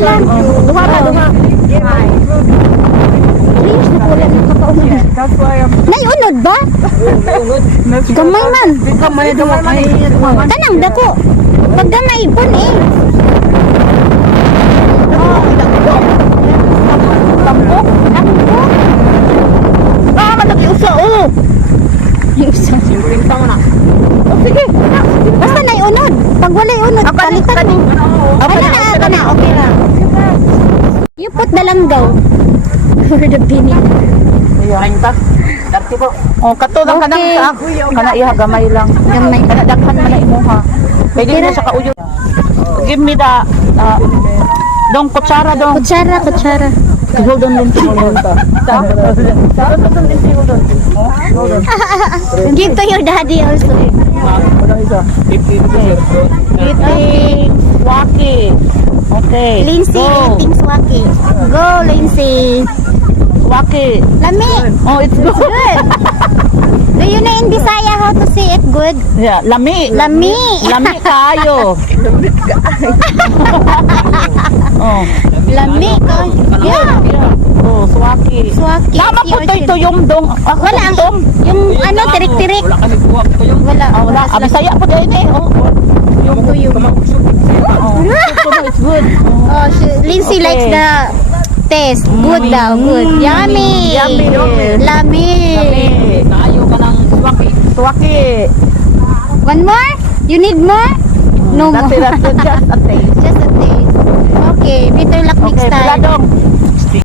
lang. Duha na, duha. Please, nakulan ng kakaunod. That's why I'm... Naiunod ba? Gamay man. Gamay, gamay. Tanang dako. Pag gamay ipon eh. Tampok. Ah, malaki-usa, oh. Yung isa. Pinta mo na. Oh, sige. Basta naiunod. Pag wala unod, palitan mo. Ako na. Okay na. You put the langgaw. For the pini. Ayan. Dati po. Oh, katulong ka Okay. nang sa kana iha gamay lang. Gamay. Kana daghan man na imuha. Pwede mo sa kauyo. Give me the dong kutsara dong. Kutsara. Hold on din hold on. Give to your daddy also. Eating waki. Okay. Lindsay, Go. eating swaki. Go, Lindsay. Waki. Lami. Oh, it's good. Good. Do you know in Bisaya how to say it good? Yeah, lami. Lami. Lami kayo. Oh. Lami ko. Yeah. Oh, swaki. Swaki. Tama po ito yung dong. Wala ang yung ano tirik-tirik. Wala. Wala. Bisaya po din eh. Oh. Yung tuyong. Oh. It's good. Oh, Lindsay Okay. likes the taste. Good daw, good. Yummy. Yummy. Lami. Naayo ka ng swaki. Swaki. One more? You need more? No That's more. it. That's just a taste. Just a taste. Okay, better luck next Okay, time. Buladong.